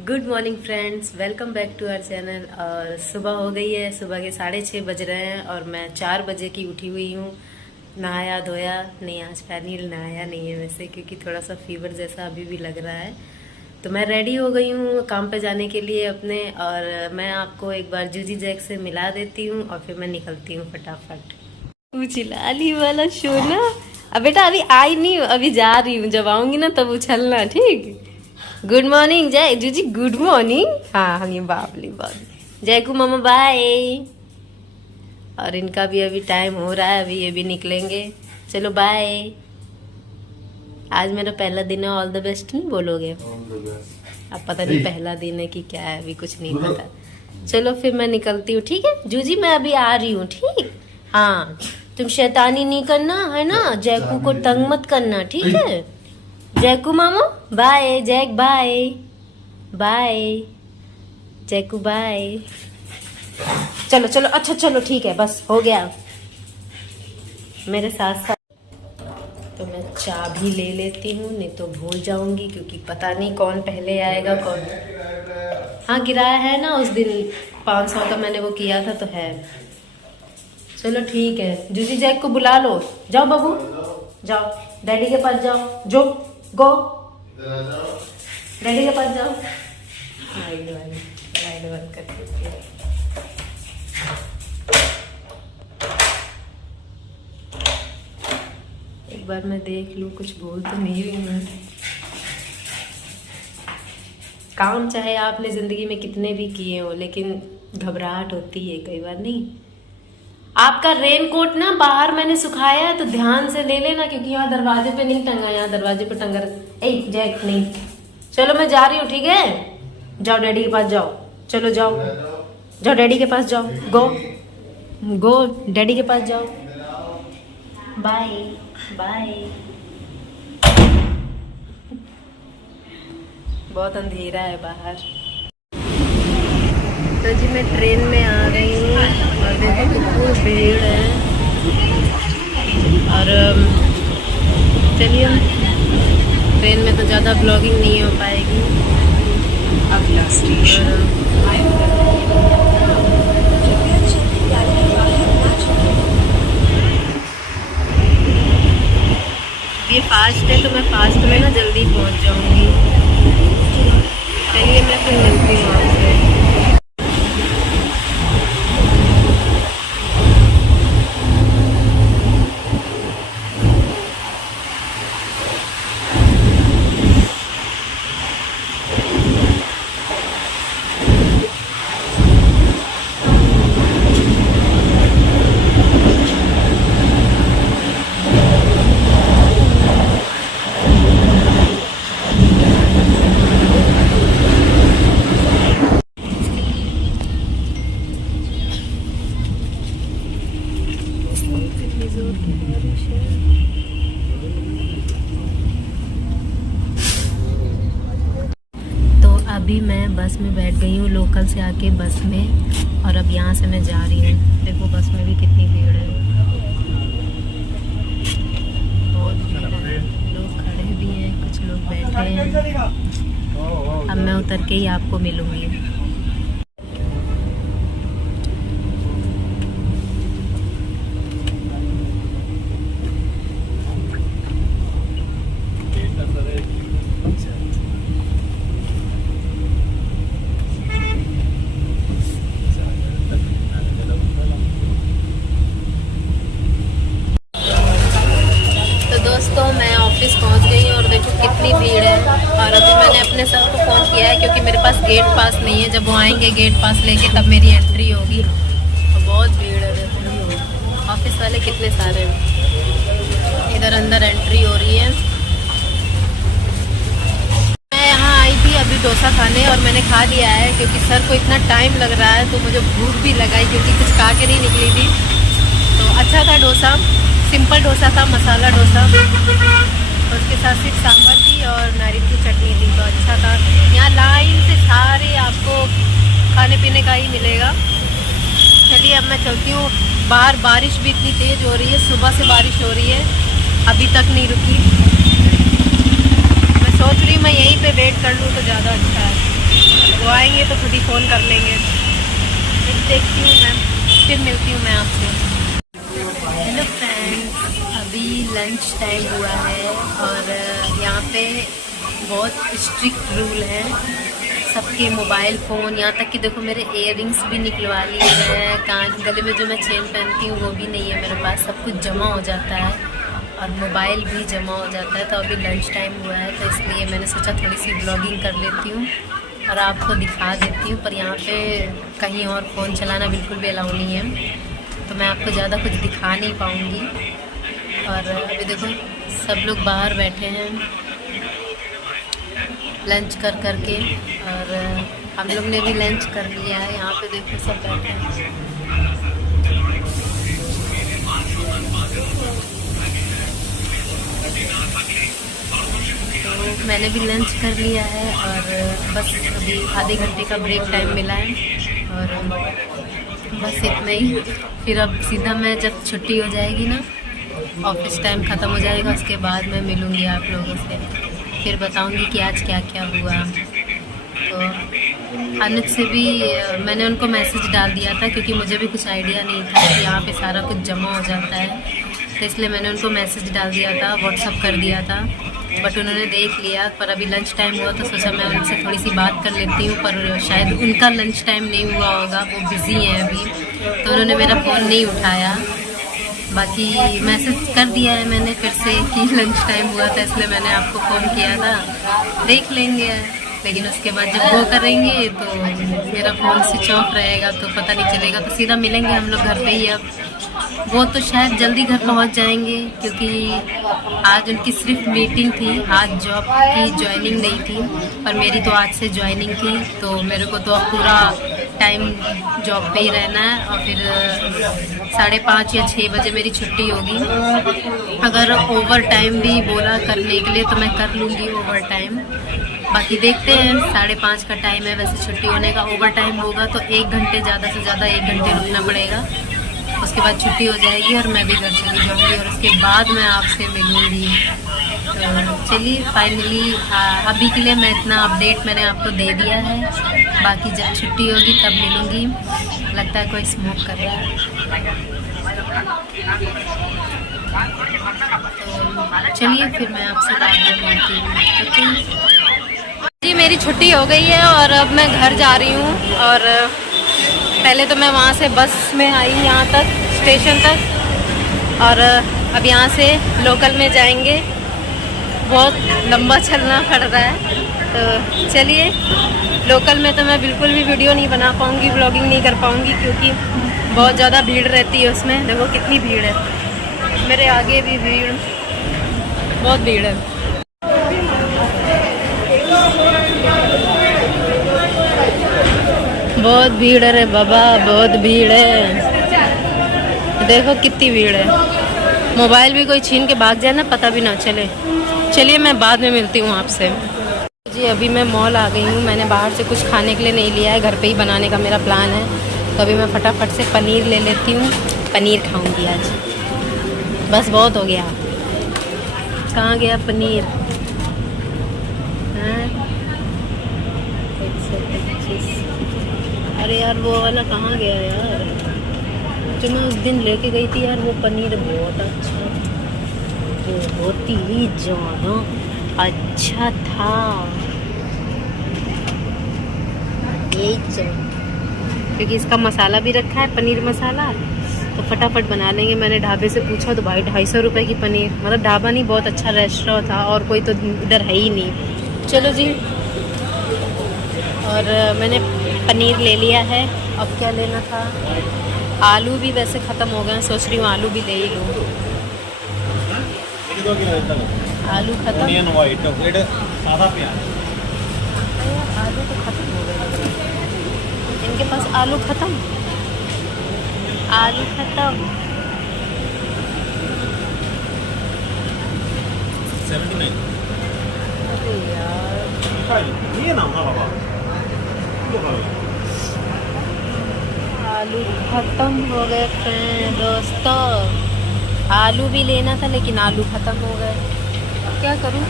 Good morning friends, welcome back to our channel. और सुबह हो गई है, सुबह के 6:30 बज रहे हैं और मैं 4 बजे की उठी हुई हूँ। नहाया धोया नहीं, आज फैनिल नहाया नहीं है वैसे, क्योंकि थोड़ा सा फीवर जैसा अभी भी लग रहा है। तो मैं रेडी हो गई हूँ काम पे जाने के लिए अपने, और मैं आपको एक बार जूजी जैक से मिला देती हूँ और फिर मैं निकलती हूँ फटाफट। उछलाली वाला शोना, अब बेटा अभी आई नहीं हूँ, अभी जा रही हूँ, जब आऊंगी ना तब उछलना, ठीक। गुड मॉर्निंग जय जूजी, गुड मॉर्निंग। हाँ हम ये बाबली बाबली जय को मामा बाय। और इनका भी अभी टाइम हो रहा है, अभी ये भी निकलेंगे। चलो बाय। आज मेरा पहला दिन है, ऑल द बेस्ट नहीं बोलोगे? अब पता नहीं पहला दिन है कि क्या है, अभी कुछ नहीं पता। चलो फिर मैं निकलती हूँ, ठीक है जूजी, मैं अभी आ रही हूँ, ठीक। हाँ तुम शैतानी नहीं करना है ना, जैकू को तंग मत करना, ठीक है। जैकू मामा बाय, जैक बाय बाय, जैकू बाय। चलो चलो, अच्छा चलो ठीक है, बस हो गया मेरे साथ साथ। तो मैं चाबी ले लेती हूँ, नहीं तो भूल जाऊंगी, क्योंकि पता नहीं कौन पहले आएगा कौन। हाँ गिराया है ना उस दिन 500 का, मैंने वो किया था तो है। चलो ठीक है जूजी, जैक को बुला लो। जाओ बाबू जाओ, डैडी के पास जाओ, जो गो डैडी के पास जाओ। लाइट बंद करके एक बार मैं देख लूं कुछ भूल तो नहीं हुई मैं। काम चाहे आपने जिंदगी में कितने भी किए हो, लेकिन घबराहट होती है कई बार, नहीं। आपका रेनकोट ना बाहर मैंने सुखाया है, तो ध्यान से ले लेना, क्योंकि यहाँ दरवाजे पे नहीं टंगा, यहाँ दरवाजे पे टंगा। ए जैक नहीं। चलो मैं जा रही हूँ, ठीक है। जाओ डैडी के पास जाओ, चलो जाओ जाओ डैडी के पास जाओ, गो गो डैडी के पास जाओ। Bye bye. बहुत अंधेरा है बाहर। तो जी मैं ट्रेन में आ गई हूँ और देखो कितनी भीड़ है। और चलिए, ट्रेन में तो ज़्यादा ब्लॉगिंग नहीं हो पाएगी। अगला स्टेशन ये फास्ट है, तो मैं फास्ट में ना जल्दी पहुँच जाऊँगी। चलिए मैं फिर मिलती हूँ आपसे। अभी मैं बस में बैठ गई हूँ, लोकल से आके बस में, और अब यहाँ से मैं जा रही हूँ। देखो बस में भी कितनी भीड़ है, बहुत भीड़ है, लोग खड़े भी हैं, कुछ लोग बैठे हैं। अब मैं उतर के ही आपको मिलूंगी। दोस्तों मैं ऑफिस पहुंच गई हूँ और देखो कितनी भीड़ है। और अभी मैंने अपने सर को फ़ोन किया है, क्योंकि मेरे पास गेट पास नहीं है। जब वो आएंगे गेट पास लेके तब मेरी एंट्री होगी। तो बहुत भीड़ है, देखो ऑफिस वाले कितने सारे हैं। इधर अंदर एंट्री हो रही है। मैं यहाँ आई थी अभी डोसा खाने, और मैंने खा लिया है, क्योंकि सर को इतना टाइम लग रहा है, तो मुझे भूख भी लगाई, क्योंकि कुछ खा के नहीं निकली थी। तो अच्छा था डोसा, सिंपल डोसा था, मसाला डोसा, और उसके साथ सिर्फ सांभर थी और नारियल की चटनी थी, तो अच्छा था। यहाँ लाइन से सारे आपको खाने पीने का ही मिलेगा। चलिए अब मैं चलती हूँ। बाहर बारिश भी इतनी तेज़ हो रही है, सुबह से बारिश हो रही है, अभी तक नहीं रुकी। मैं सोच रही हूँ मैं यहीं पे वेट कर लूँ तो ज़्यादा अच्छा है। आएंगे तो खुद ही फ़ोन कर लेंगे। फिर देखती हूँ मैं, फिर मिलती हूँ मैं आपसे। हेलो फ्रेंड्स, अभी लंच टाइम हुआ है और यहाँ पे बहुत स्ट्रिक्ट रूल है। सबके मोबाइल फ़ोन, यहाँ तक कि देखो मेरे इयररिंग्स भी निकलवा लिए गए हैं। कान गले में जो मैं चेन पहनती हूँ वो भी नहीं है मेरे पास। सब कुछ जमा हो जाता है और मोबाइल भी जमा हो जाता है। तो अभी लंच टाइम हुआ है तो इसलिए मैंने सोचा थोड़ी सी ब्लॉगिंग कर लेती हूँ और आपको दिखा देती हूँ। पर यहाँ पे कहीं और फ़ोन चलाना बिल्कुल भी अलाउ नहीं है, तो मैं आपको ज़्यादा कुछ दिखा नहीं पाऊँगी। और अभी देखो सब लोग बाहर बैठे हैं लंच कर के, और हम लोग ने भी लंच कर लिया है। यहाँ पे देखो सब बैठे हैं। तो मैंने भी लंच कर लिया है और बस अभी आधे घंटे का ब्रेक टाइम मिला है और बस इतना ही। फिर अब सीधा मैं जब छुट्टी हो जाएगी ना, ऑफिस टाइम ख़त्म हो जाएगा, उसके बाद मैं मिलूँगी आप लोगों से, फिर बताऊँगी कि आज क्या क्या हुआ। तो अनुज से भी मैंने उनको मैसेज डाल दिया था क्योंकि मुझे भी कुछ आइडिया नहीं था कि यहाँ पे सारा कुछ जमा हो जाता है, तो इसलिए मैंने उनको मैसेज डाल दिया था, व्हाट्सअप कर दिया था, बट उन्होंने देख लिया। पर अभी लंच टाइम हुआ तो सोचा मैं उनसे थोड़ी सी बात कर लेती हूँ, पर शायद उनका लंच टाइम नहीं हुआ होगा, वो बिज़ी हैं अभी, तो उन्होंने मेरा फ़ोन नहीं उठाया। बाकी मैसेज कर दिया है मैंने फिर से कि लंच टाइम हुआ था इसलिए मैंने आपको फ़ोन किया था, देख लेंगे। लेकिन उसके बाद जब वो करेंगे तो मेरा फ़ोन स्विच ऑफ रहेगा तो पता नहीं चलेगा, तो सीधा मिलेंगे हम लोग घर पे ही। अब वो तो शायद जल्दी घर पहुंच जाएंगे क्योंकि आज उनकी सिर्फ मीटिंग थी, आज जॉब की ज्वाइनिंग नहीं थी, पर मेरी तो आज से ज्वाइनिंग थी, तो मेरे को तो अब पूरा टाइम जॉब पे ही रहना है। और फिर 5:30 या 6 बजे मेरी छुट्टी होगी। अगर ओवर टाइम भी बोला करने के लिए तो मैं कर लूँगी ओवर टाइम, बाकी देखते हैं। 5:30 का टाइम है वैसे छुट्टी होने का। ओवर टाइम होगा तो 1 घंटे, ज़्यादा से ज़्यादा 1 घंटे रुकना पड़ेगा, उसके बाद छुट्टी हो जाएगी और मैं भी घर चली जाऊँगी और उसके बाद मैं आपसे मिलूँगी। तो चलिए फाइनली अभी के लिए मैं इतना अपडेट मैंने आपको दे दिया है, बाकी जब छुट्टी होगी तब मिलूँगी। लगता है कोई स्मोक कर रहा है, तो चलिए फिर मैं आपसे बाद में मिलती हूँ। जी मेरी छुट्टी हो गई है और अब मैं घर जा रही हूँ। और पहले तो मैं वहाँ से बस में आई यहाँ तक, स्टेशन तक, और अब यहाँ से लोकल में जाएंगे। बहुत लंबा चलना पड़ रहा है, तो चलिए। लोकल में तो मैं बिल्कुल भी वीडियो नहीं बना पाऊँगी, व्लॉगिंग नहीं कर पाऊँगी क्योंकि बहुत ज़्यादा भीड़ रहती है उसमें। देखो कितनी भीड़ है, मेरे आगे भी भीड़, बहुत भीड़ है। बहुत भीड़ है रे बाबा, बहुत भीड़ है, देखो कितनी भीड़ है। मोबाइल भी कोई छीन के भाग जाए ना, पता भी ना चले। चलिए मैं बाद में मिलती हूँ आपसे। जी अभी मैं मॉल आ गई हूँ, मैंने बाहर से कुछ खाने के लिए नहीं लिया है, घर पे ही बनाने का मेरा प्लान है, तो अभी मैं फटाफट से पनीर ले लेती हूँ। पनीर खाऊंगी आज, बस बहुत हो गया। कहाँ गया पनीर? 125। अरे यार वो वाला कहाँ गया यार, जो मैं उस दिन लेके गई थी यार, वो पनीर बहुत अच्छा, बहुत ही ज़्यादा अच्छा था। यही चाहिए क्योंकि इसका मसाला भी रखा है, पनीर मसाला, तो फटाफट बना लेंगे। मैंने ढाबे से पूछा तो भाई 250 रुपये की पनीर, मतलब ढाबा नहीं, बहुत अच्छा रेस्टोरेंट था और कोई तो इधर है ही नहीं। चलो जी, और मैंने पनीर ले लिया है। अब क्या लेना था, आलू भी वैसे ख़त्म हो गए, सोच रही हूँ आलू भी ले ही लूँ। आलू खत्म, आलू तो खत्म हो गए इनके पास, आलू खत्म, आलू खत्म। 79। अरे यार ये ना होगा बाबा, आलू खत्म हो गए फ्रेंड दोस्तों। आलू भी लेना था लेकिन आलू खत्म हो गए, क्या करूं,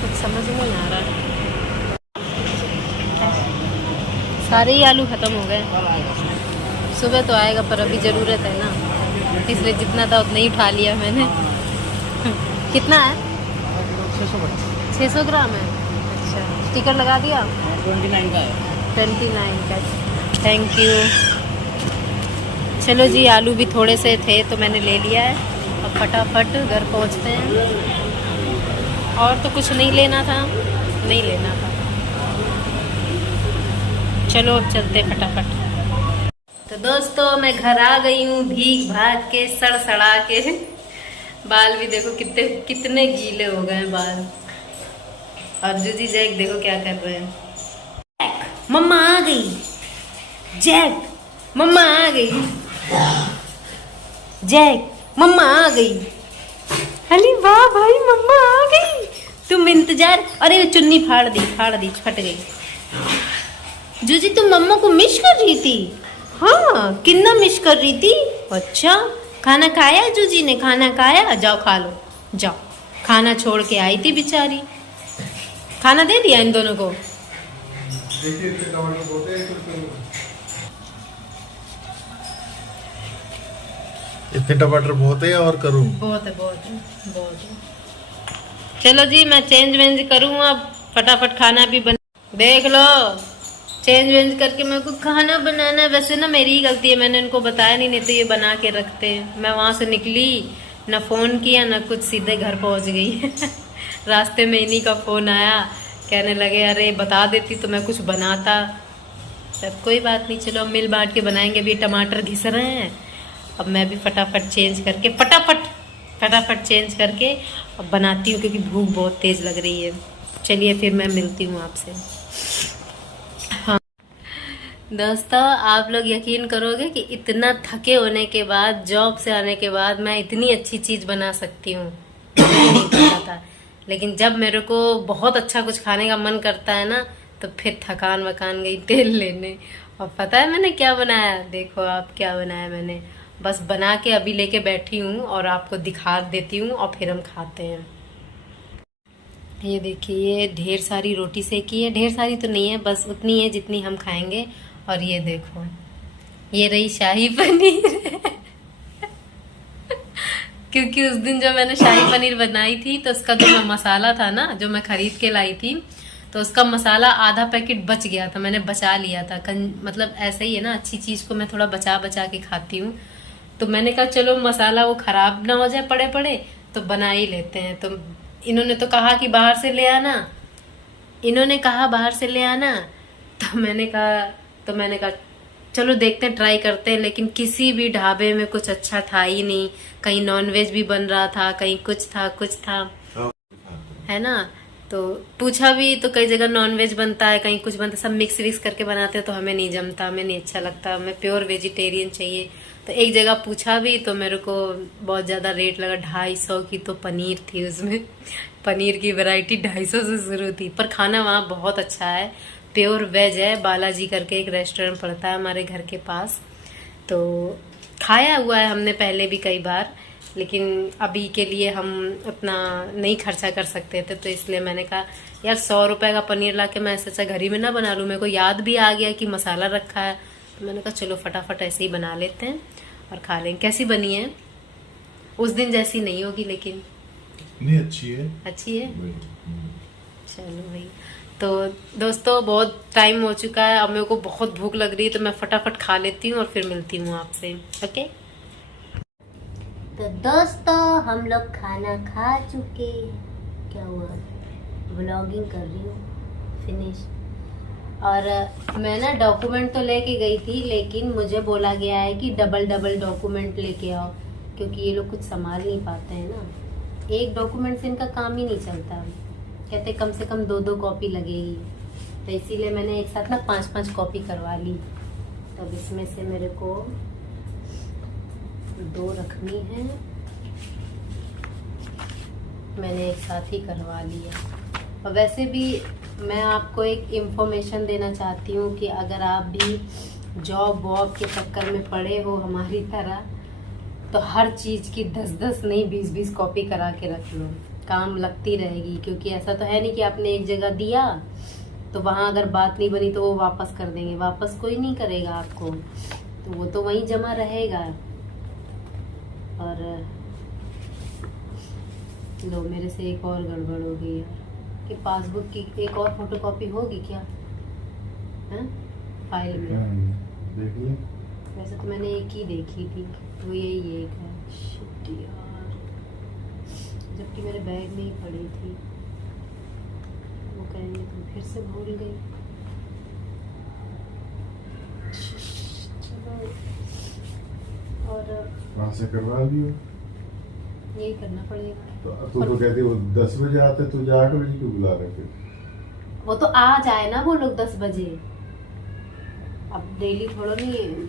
कुछ समझ नहीं आ रहा है। सारे ही आलू खत्म हो गए। सुबह तो आएगा पर अभी ज़रूरत है ना, इसलिए जितना था उतना ही उठा लिया मैंने। कितना है? 600 ग्राम है। अच्छा, स्टिकर लगा दिया? 29 का है। 29 का। Thank you. चलो जी, आलू भी थोड़े से थे तो मैंने ले लिया है। अब फटाफट घर पहुंचते हैं। और तो कुछ नहीं लेना था, नहीं लेना था। चलो अब चलते फटाफट। तो दोस्तों मैं घर आ गई हूँ भीग भाग के, सड़ सड़ा के। बाल भी देखो कितने कितने गीले हो गए बाल। और जूजी जैक देखो क्या कर रहे हैं। मम्मा आ गई। जैक मम्मा आ गई। जैक मम्मा आ गई। अरे वाह भाई, मम्मा आ गई। तुम इंतजार, अरे चुन्नी फाड़ दी, फट गई। जूजी तुम मम्मा को मिस कर रही थी? हाँ, कितना मिस कर रही थी? अच्छा, खाना खाया जूजी ने? खाना खाया? जाओ खा लो, जाओ। खाना छोड़ के आई थी बेचारी। खाना दे दिया इन दोनों को? इतने टमाटर बहुत है और करूं? बहुत है। चलो जी, मैं चेंज वेंज करूँ अब, फटाफट खाना भी बन। देख लो, चेंज वेंज करके मेरे को खाना बनाना है। वैसे ना मेरी ही गलती है, मैंने इनको बताया नहीं तो ये बना के रखते हैं। मैं वहां से निकली, ना फोन किया ना कुछ, सीधे घर पहुंच गई। रास्ते में इन्हीं का फोन आया, कहने लगे अरे बता देती तो मैं कुछ बनाता। तब कोई बात नहीं, चलो मिल बांट के बनाएंगे। अभी टमाटर घिस रहे हैं, अब मैं भी फटाफट चेंज करके फटाफट चेंज करके अब बनाती हूँ, क्योंकि भूख बहुत तेज लग रही है। चलिए फिर मैं मिलती हूँ आपसे। हाँ दोस्तों, आप लोग यकीन करोगे कि इतना थके होने के बाद, जॉब से आने के बाद, मैं इतनी अच्छी चीज बना सकती हूँ, मुझे नहीं पता था। लेकिन जब मेरे को बहुत अच्छा कुछ खाने का मन करता है ना, तो फिर थकान वकान गई तेल लेने। और पता है मैंने क्या बनाया? देखो आप, क्या बनाया मैंने, बस बना के अभी लेके बैठी हूँ और आपको दिखा देती हूँ और फिर हम खाते हैं। ये देखिए, ये ढेर सारी रोटी सेकी है। ढेर सारी तो नहीं है, बस उतनी है जितनी हम खाएंगे। और ये देखो, ये रही शाही पनीर। क्योंकि उस दिन जो मैंने शाही पनीर बनाई थी, तो उसका जो मसाला था ना, जो मैं खरीद के लाई थी, तो उसका मसाला आधा पैकेट बच गया था, मैंने बचा लिया था। मतलब ऐसे ही है ना, अच्छी चीज को मैं थोड़ा बचा बचा के खाती हूँ। तो मैंने कहा चलो मसाला वो खराब ना हो जाए पड़े पड़े, तो बना ही लेते हैं। तो इन्होंने तो कहा कि बाहर से ले आना, तो मैंने कहा चलो देखते हैं, ट्राई करते हैं। लेकिन किसी भी ढाबे में कुछ अच्छा था ही नहीं। कहीं नॉनवेज भी बन रहा था, कहीं कुछ था है ना। तो पूछा भी तो कई जगह नॉनवेज बनता है, कहीं कुछ बनता है, सब मिक्स विक्स करके बनाते हैं, तो हमें नहीं जमता, हमें नहीं अच्छा लगता, हमें प्योर वेजिटेरियन चाहिए। तो एक जगह पूछा भी तो मेरे को बहुत ज्यादा रेट लगा, 250 की तो पनीर थी उसमें। पनीर की वैरायटी 250 से शुरू थी, पर खाना वहाँ बहुत अच्छा है, प्योर वेज है। बालाजी करके एक रेस्टोरेंट पड़ता है हमारे घर के पास, तो खाया हुआ है हमने पहले भी कई बार। लेकिन अभी के लिए हम उतना नहीं खर्चा कर सकते थे, तो इसलिए मैंने कहा यार 100 रुपए का पनीर ला के मैं ऐसा अच्छा घर ही में ना बना लूँ। मेरे को याद भी आ गया कि मसाला रखा है, तो मैंने कहा चलो फटाफट ऐसे ही बना लेते हैं और खा लेंगे। कैसी बनी है? उस दिन जैसी नहीं होगी लेकिन नहीं, अच्छी है। चलो भाई, तो दोस्तों बहुत टाइम हो चुका है, अब मेरे को बहुत भूख लग रही है, तो मैं फटाफट खा लेती हूँ और फिर मिलती हूँ आपसे। ओके तो दोस्तों, हम लोग खाना खा चुके। क्या हुआ? व्लॉगिंग कर रही हूँ, फिनिश। और मैं ना डॉक्यूमेंट तो लेके गई थी, लेकिन मुझे बोला गया है कि डबल डॉक्यूमेंट लेके आओ, क्योंकि ये लोग कुछ संभाल नहीं पाते हैं ना। एक डॉक्यूमेंट से इनका काम ही नहीं चलता, कहते कम से कम 2 कॉपी लगेगी। तो इसीलिए मैंने एक साथ ना 5 कॉपी करवा ली। तब इसमें से मेरे को 2 रखनी है, मैंने एक साथ ही करवा लिया। और वैसे भी मैं आपको एक इन्फॉर्मेशन देना चाहती हूँ कि अगर आप भी जॉब वॉब के चक्कर में पड़े हो हमारी तरह, तो हर चीज़ की 10 नहीं 20 कॉपी करा के रख लो, काम लगती रहेगी। क्योंकि ऐसा तो है नहीं कि आपने एक जगह दिया तो वहाँ अगर बात नहीं बनी तो वो वापस कर देंगे। वापस कोई नहीं करेगा आपको, तो वो तो वहीं जमा रहेगा। और लो, मेरे से एक और गड़बड़ हो गई यार कि पासबुक की एक और फोटोकॉपी होगी क्या है फाइल में? देख ले। वैसे तो मैंने एक ही देखी थी, वो यही एक है। शिट यार, जबकि मेरे बैग में ही पड़ी थी। वो कहेंगे तुम फिर से भूल गई। चलो, और वहाँ से करवा दियो। यही करना पड़ेगा। तो तू तो कहती वो 10 बजे आते, तुझे 8 बजे क्यों बुला रहे फिर? वो तो आ जाए ना वो लोग 10 बजे। अब डेली थोड़ा नहीं।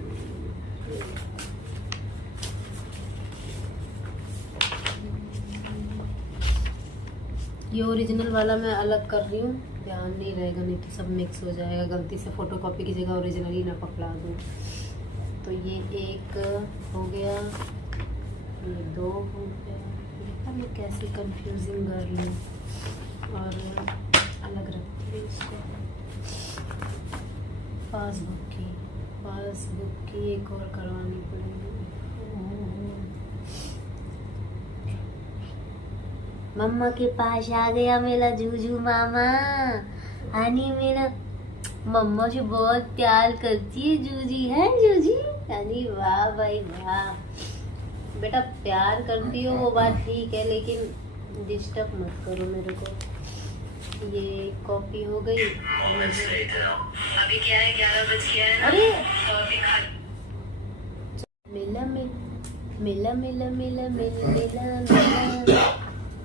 ये ओरिजिनल वाला मैं अलग कर रही हूँ, ध्यान नहीं रहेगा, नहीं तो सब मिक्स हो जाएगा। गलती से फोटोकॉपी की जगह ओरिजिनल ही ना पकड़ा दूँ। तो ये एक हो गया, ये 2 हो गया। देखा मैं कैसी कंफ्यूजिंग गर्ल हूँ। और अलग रखती हूँ इसको। पासबुक की एक और करवानी पड़ेगी। मम्मा के पास आ गया मेरा जूजू मामा। हानी मेरा मम्मा से बहुत प्यार करती है जूजी, है जूजी? हानी वाह भाई वाह। बेटा प्यार करती हो वो बात ठीक है, लेकिन डिस्टर्ब मत करो मेरे को। ये कॉपी हो गई। अभी क्या है, 11 बज गया है। अरे मिला मिला मिला मिला मिला मिला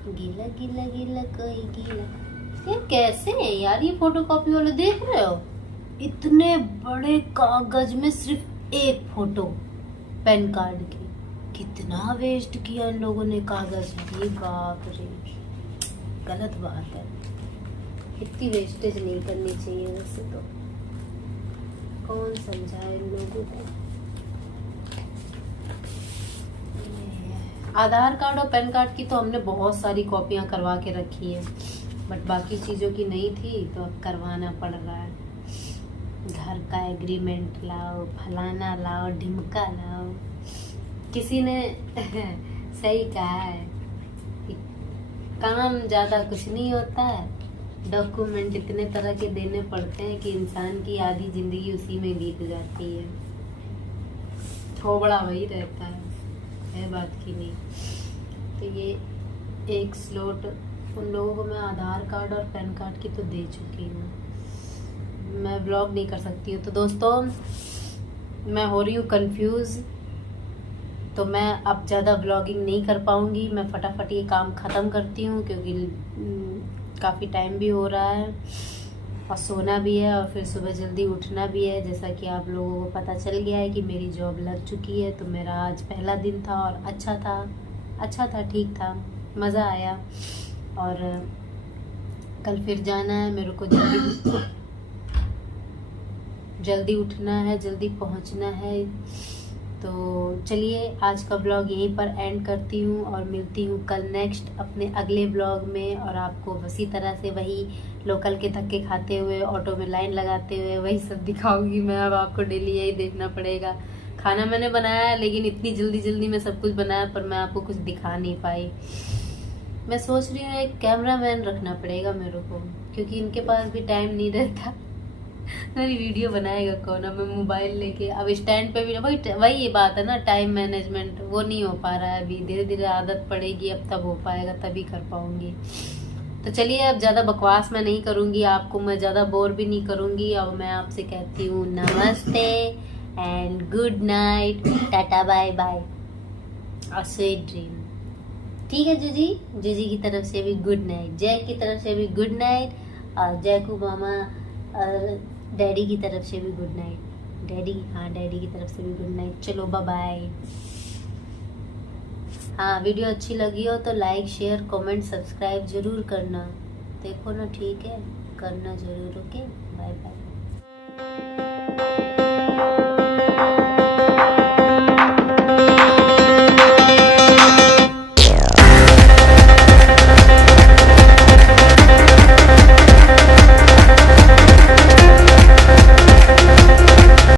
गीला गीला गीला कोई गीला। यार कैसे है यार ये फोटोकॉपी वाले, देख रहे हो? इतने बड़े कागज में सिर्फ एक फोटो पैन कार्ड की। कितना वेस्ट किया इन लोगों ने कागज। ये बाप रे, गलत बात है। इतनी वेस्टेज नहीं करनी चाहिए वैसे तो। कौन समझाए इन लोगों को। आधार कार्ड और पैन कार्ड की तो हमने बहुत सारी कॉपियां करवा के रखी है, बट बाकी चीज़ों की नहीं थी तो अब करवाना पड़ रहा है। घर का एग्रीमेंट लाओ, फलाना लाओ, ढिमका लाओ। किसी ने सही कहा है कि काम ज़्यादा कुछ नहीं होता है, डॉक्यूमेंट इतने तरह के देने पड़ते हैं कि इंसान की आधी जिंदगी उसी में बीत जाती है। थोबड़ा वही रहता है बात की नहीं। तो ये एक स्लॉट उन लोगों को मैं आधार कार्ड और पैन कार्ड की तो दे चुकी हूँ। मैं ब्लॉग नहीं कर सकती हूँ। तो दोस्तों मैं हो रही हूँ कंफ्यूज, तो मैं अब ज़्यादा ब्लॉगिंग नहीं कर पाऊँगी। मैं फटाफट ये काम ख़त्म करती हूँ क्योंकि काफ़ी टाइम भी हो रहा है और सोना भी है और फिर सुबह जल्दी उठना भी है। जैसा कि आप लोगों को पता चल गया है कि मेरी जॉब लग चुकी है। तो मेरा आज पहला दिन था और अच्छा था, ठीक था, मज़ा आया। और कल फिर जाना है मेरे को। जल्दी उठना है, जल्दी पहुंचना है। तो चलिए आज का ब्लॉग यहीं पर एंड करती हूँ और मिलती हूँ कल नेक्स्ट अपने अगले ब्लॉग में। और आपको उसी तरह से वही लोकल के धक्के खाते हुए, ऑटो में लाइन लगाते हुए वही सब दिखाऊंगी मैं। अब आपको डेली यही देखना पड़ेगा। खाना मैंने बनाया है लेकिन इतनी जल्दी में सब कुछ बनाया पर मैं आपको कुछ दिखा नहीं पाई। मैं सोच रही हूँ एक कैमरामैन रखना पड़ेगा मेरे को, क्योंकि इनके पास भी टाइम नहीं रहता। मेरी वीडियो बनाएगा कौन? अब मैं मोबाइल लेके अब स्टैंड पे भी वही ये बात है ना, टाइम मैनेजमेंट वो नहीं हो पा रहा है अभी। धीरे धीरे आदत पड़ेगी, अब तब हो पाएगा, तभी कर पाऊंगी। तो चलिए अब ज़्यादा बकवास मैं नहीं करूंगी, आपको मैं ज़्यादा बोर भी नहीं करूंगी। अब मैं आपसे कहती हूँ नमस्ते and good night, ta-ta bye bye और स्वीट ड्रीम। ठीक है जूजी की तरफ से भी गुड नाइट, जय की तरफ से भी गुड नाइट और जयकू मामा और डैडी की तरफ से भी गुड नाइट। डैडी की तरफ से भी गुड नाइट। चलो बाय बाय। हाँ, वीडियो अच्छी लगी हो तो लाइक शेयर कमेंट सब्सक्राइब जरूर करना। देखो ना, ठीक है, करना जरूर। Okay, bye bye.